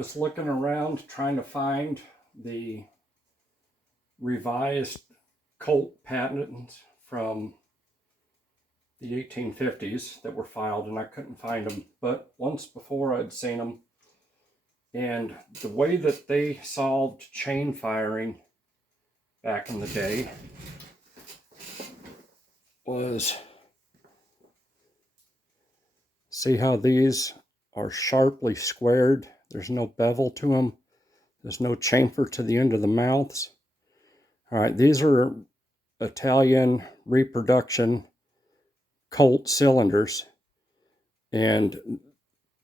was looking around trying to find the revised Colt patents from the 1850s that were filed, and I couldn't find them. But once before I'd seen them, and the way that they solved chain firing back in the day was, see how these are sharply squared? There's no bevel to them. There's no chamfer to the end of the mouths. All right, these are Italian reproduction Colt cylinders, and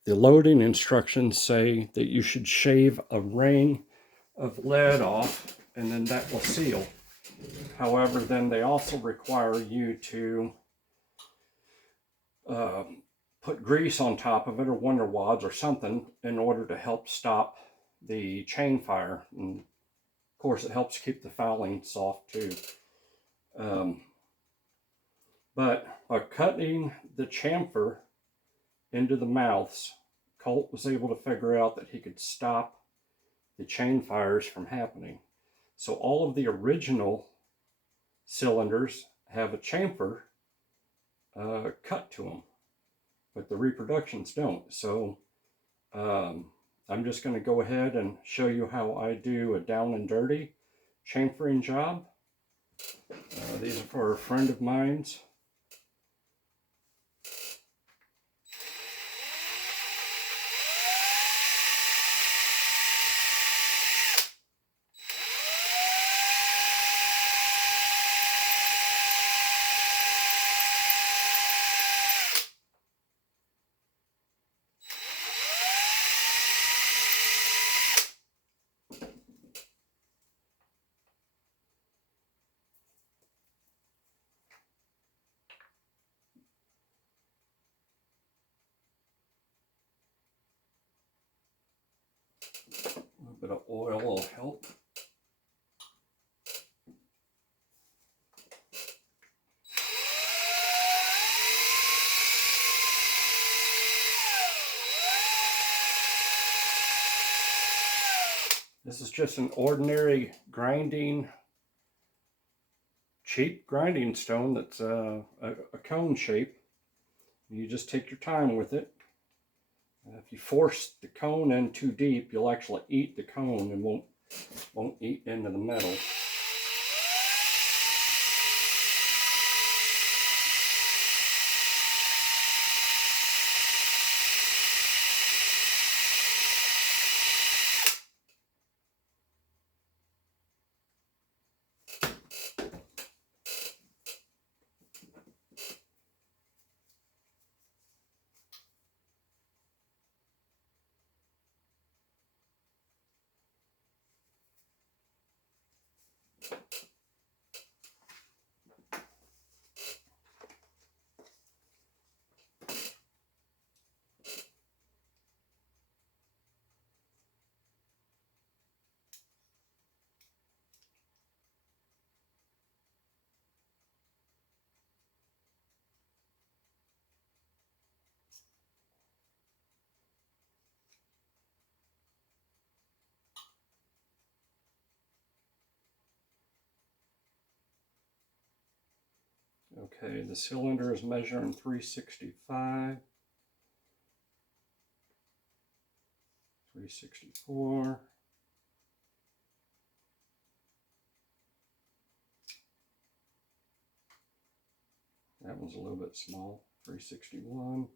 the loading instructions say that you should shave a ring of lead off and then that will seal. However, then they also require you to put grease on top of it, or wonder wads or something, in order to help stop the chain fire. And of course it helps keep the fouling soft too. But by cutting the chamfer into the mouths, Colt was able to figure out that he could stop the chain fires from happening. So all of the original cylinders have a chamfer cut to them, but the reproductions don't. So I'm just going to go ahead and show you how I do a down and dirty chamfering job. These are for a friend of mine's. A little bit of oil will help. This is just an ordinary grinding, cheap grinding stone that's a cone shape. You just take your time with it. If you force the cone in too deep, you'll actually eat the cone and won't eat into the metal. Okay, the cylinder is measuring 365, 364. That one's a little bit small, 361.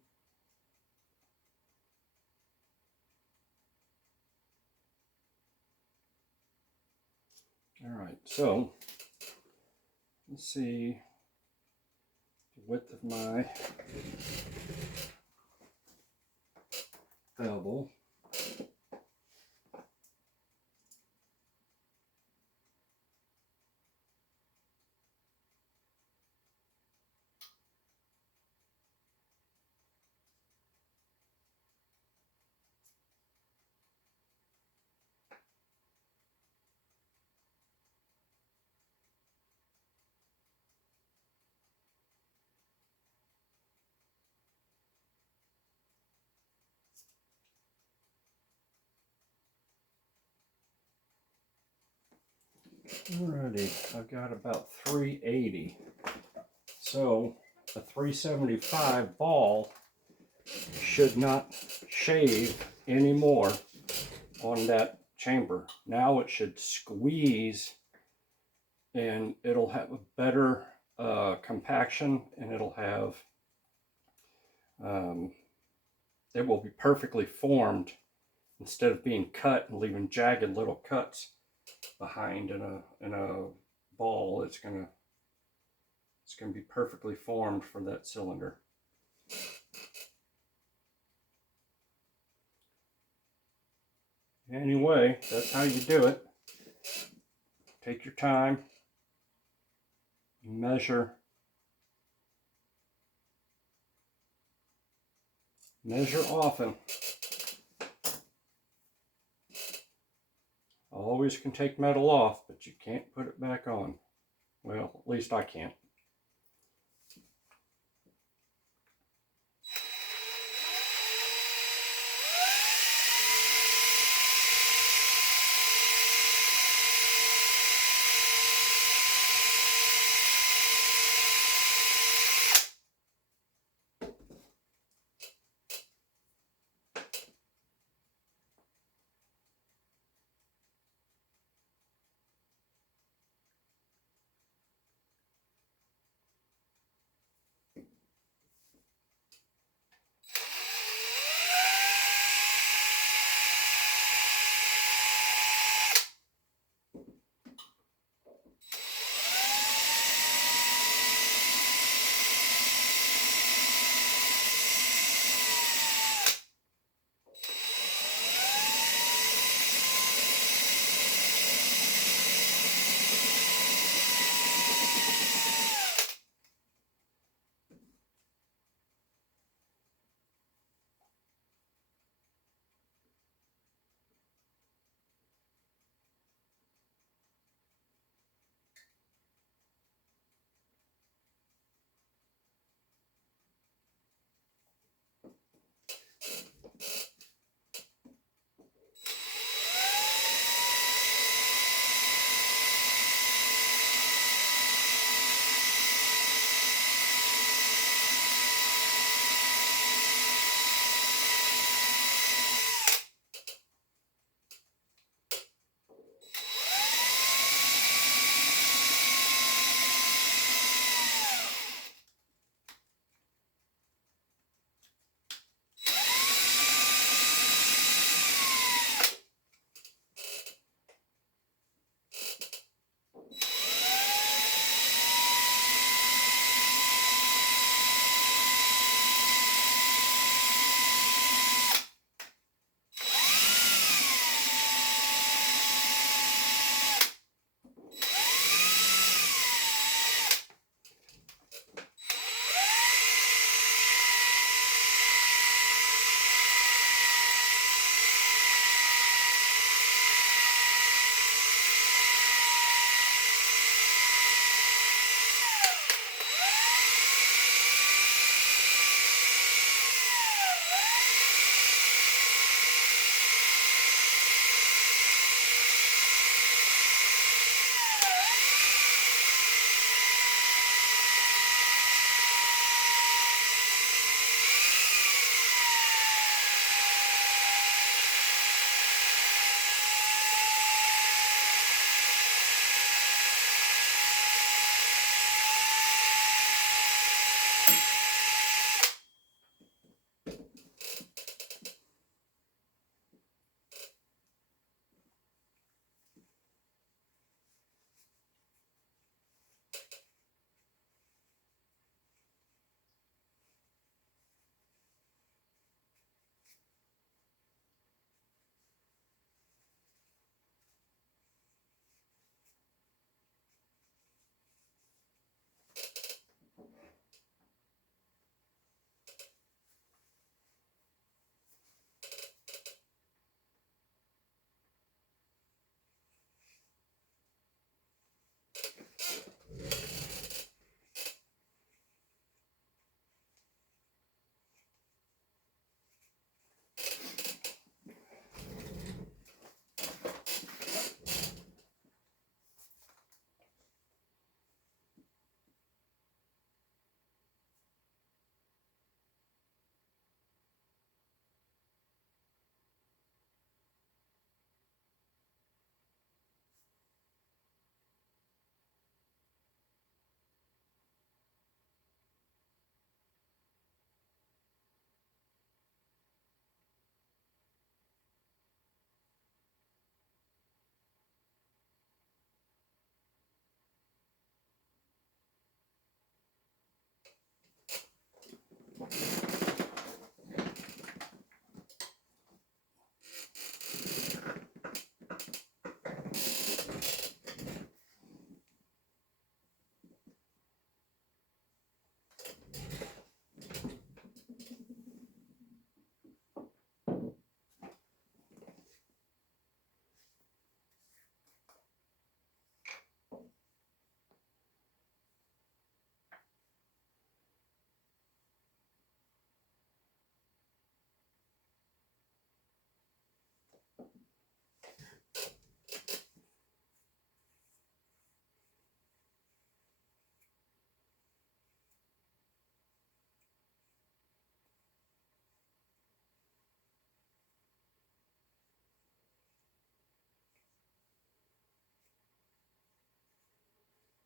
All right, so let's see the width of my bevel. Alrighty, I've got about 380. So a 375 ball should not shave anymore on that chamber. Now it should squeeze and it'll have a better compaction, and it'll have it will be perfectly formed instead of being cut and leaving jagged little cuts behind in a ball. It's gonna be perfectly formed for that cylinder. Anyway, that's how you do it. Take your time, measure often. Always can take metal off, but you can't put it back on. Well, at least I can't.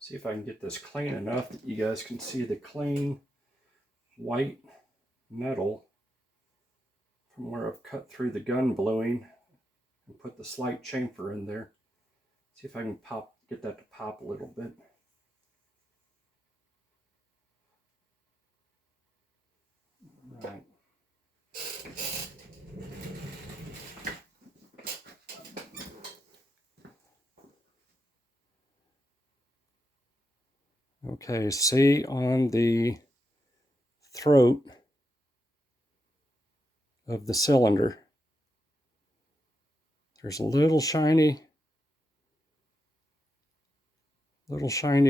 See if I can get this clean enough that you guys can see the clean white metal from where I've cut through the gun bluing and put the slight chamfer in there. See if I can get that to pop a little bit. Right. Okay, see on the throat of the cylinder, there's a little shiny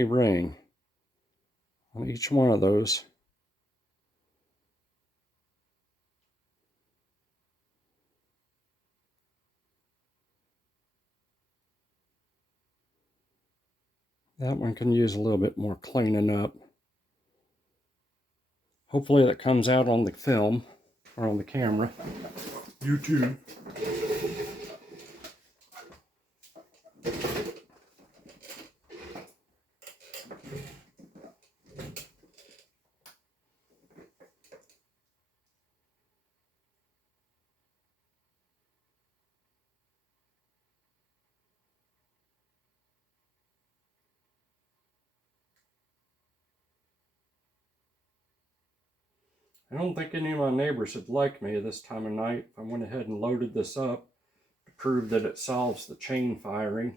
ring on each one of those. That one can use a little bit more cleaning up. Hopefully that comes out on the film or on the camera. YouTube. I don't think any of my neighbors would like me this time of night if I went ahead and loaded this up to prove that it solves the chain firing.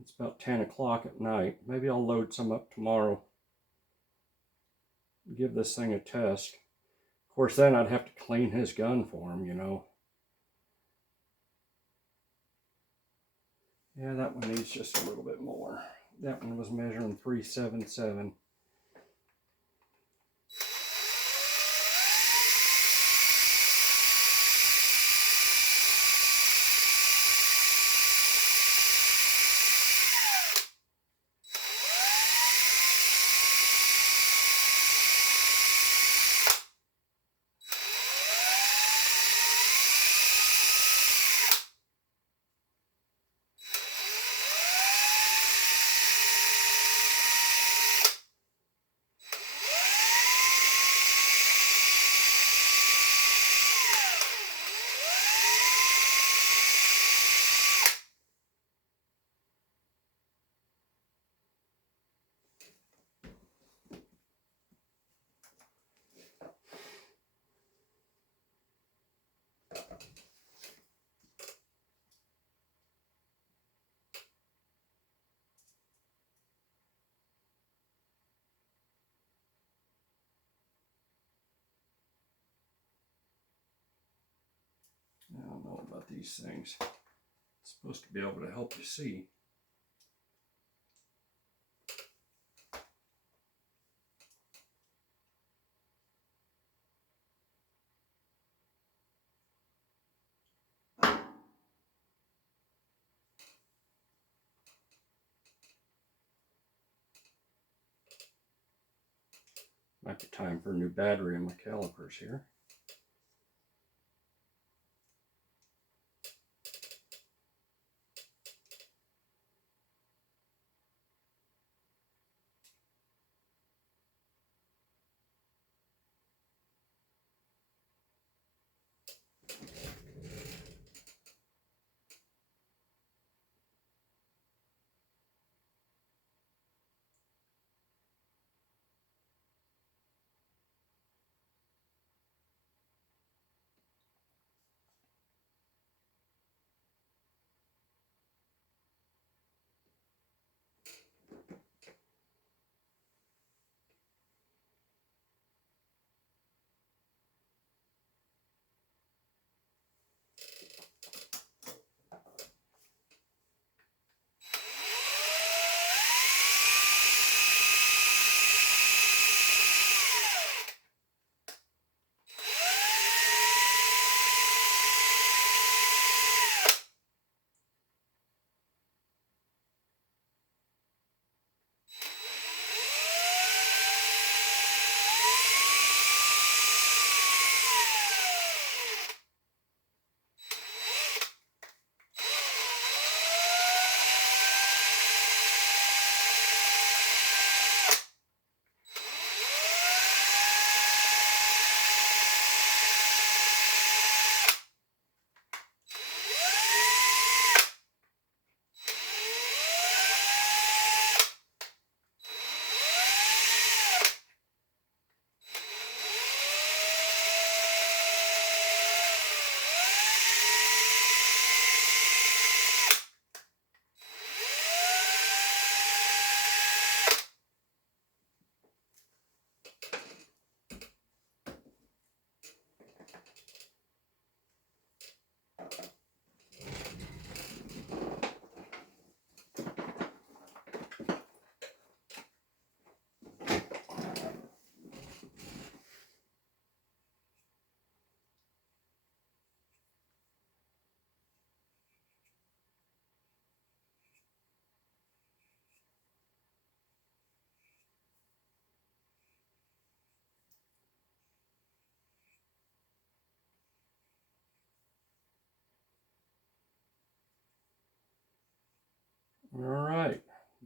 It's about 10 o'clock at night. Maybe I'll load some up tomorrow. Give this thing a test. Of course, then I'd have to clean his gun for him, you know. Yeah, that one needs just a little bit more. That one was measuring 377. I don't know about these things. It's supposed to be able to help you see. Might be time for a new battery in my calipers here.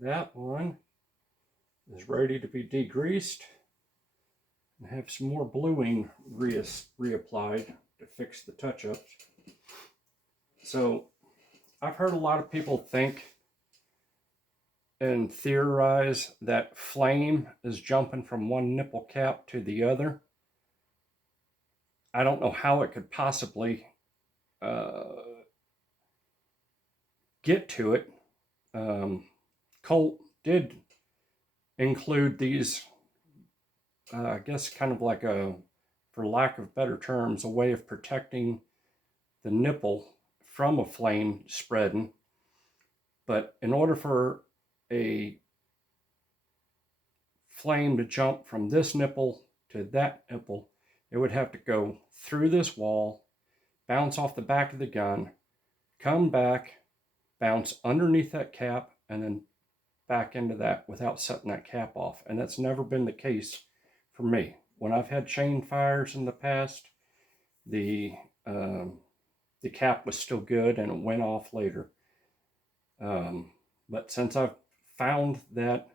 that one is ready to be degreased and have some more bluing reapplied to fix the touch-ups. So I've heard a lot of people think and theorize that flame is jumping from one nipple cap to the other. I don't know how it could possibly get to it. Colt did include these, I guess kind of like a, for lack of better terms, a way of protecting the nipple from a flame spreading. But in order for a flame to jump from this nipple to that nipple, it would have to go through this wall, bounce off the back of the gun, come back, bounce underneath that cap, and then back into that without setting that cap off. And that's never been the case for me. When I've had chain fires in the past, the cap was still good and it went off later. But since I've found that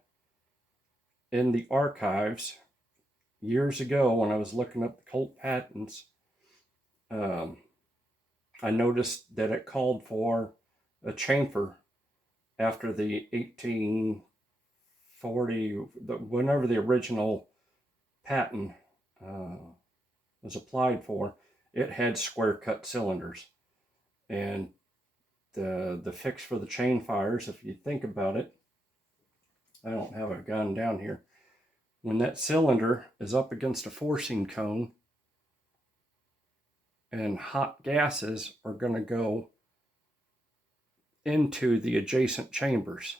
in the archives years ago when I was looking up the Colt patents, I noticed that it called for a chamfer after the 1840, whenever the original patent was applied for, it had square cut cylinders. And the fix for the chain fires, if you think about it, I don't have a gun down here. When that cylinder is up against a forcing cone and hot gases are going to go into the adjacent chambers.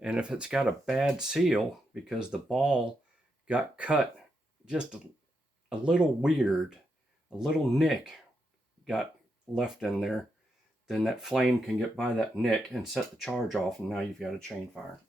And if it's got a bad seal because the ball got cut just a little weird, a little nick got left in there, then that flame can get by that nick and set the charge off, and now you've got a chain fire.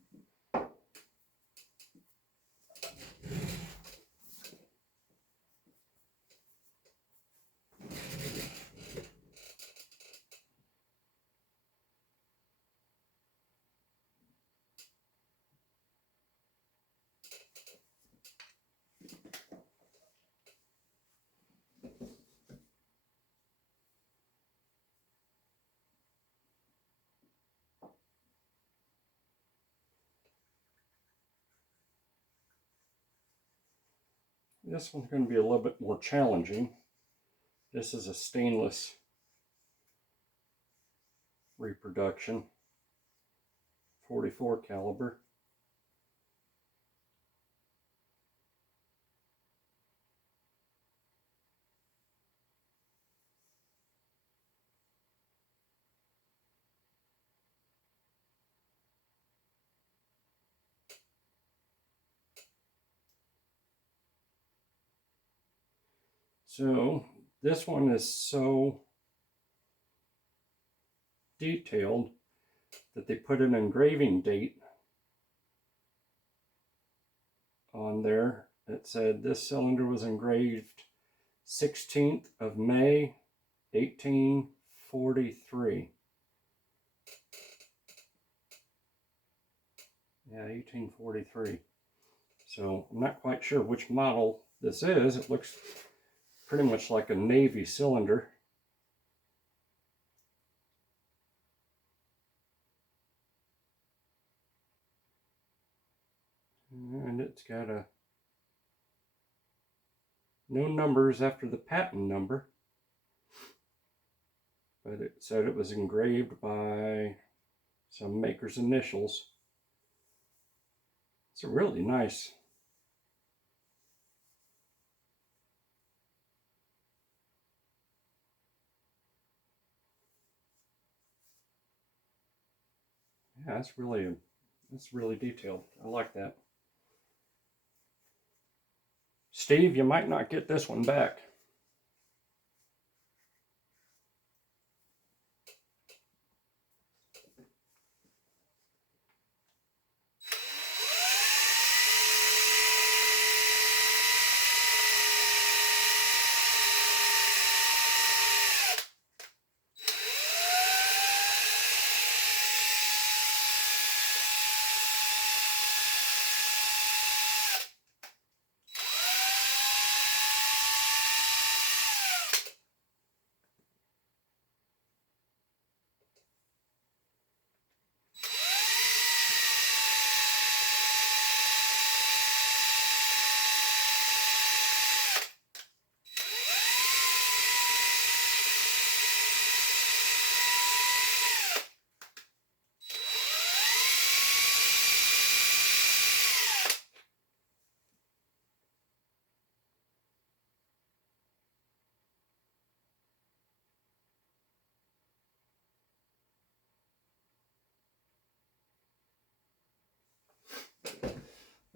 This one's going to be a little bit more challenging. This is a stainless reproduction, 44 caliber. So this one is so detailed that they put an engraving date on there. It said this cylinder was engraved 16th of May 1843. Yeah, 1843. So I'm not quite sure which model this is. It looks pretty much like a Navy cylinder. And it's got no numbers after the patent number, but it said it was engraved by some maker's initials. It's a really nice yeah, it's really detailed. I like that. Steve, you might not get this one back.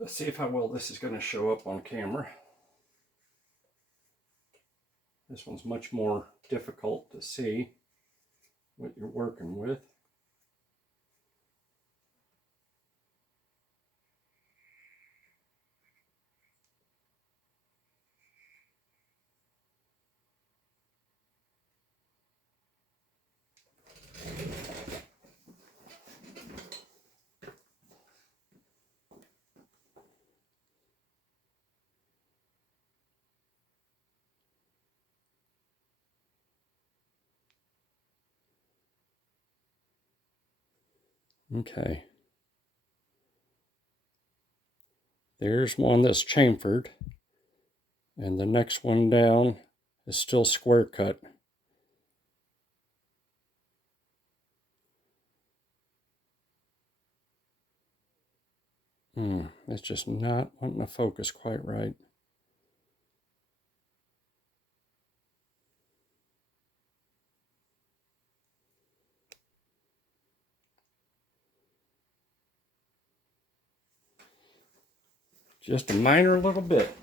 Let's see how well this is going to show up on camera. This one's much more difficult to see what you're working with. Okay. There's one that's chamfered, and the next one down is still square cut. It's just not wanting to focus quite right. Just a minor little bit.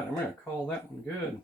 right, I'm going to call that one good.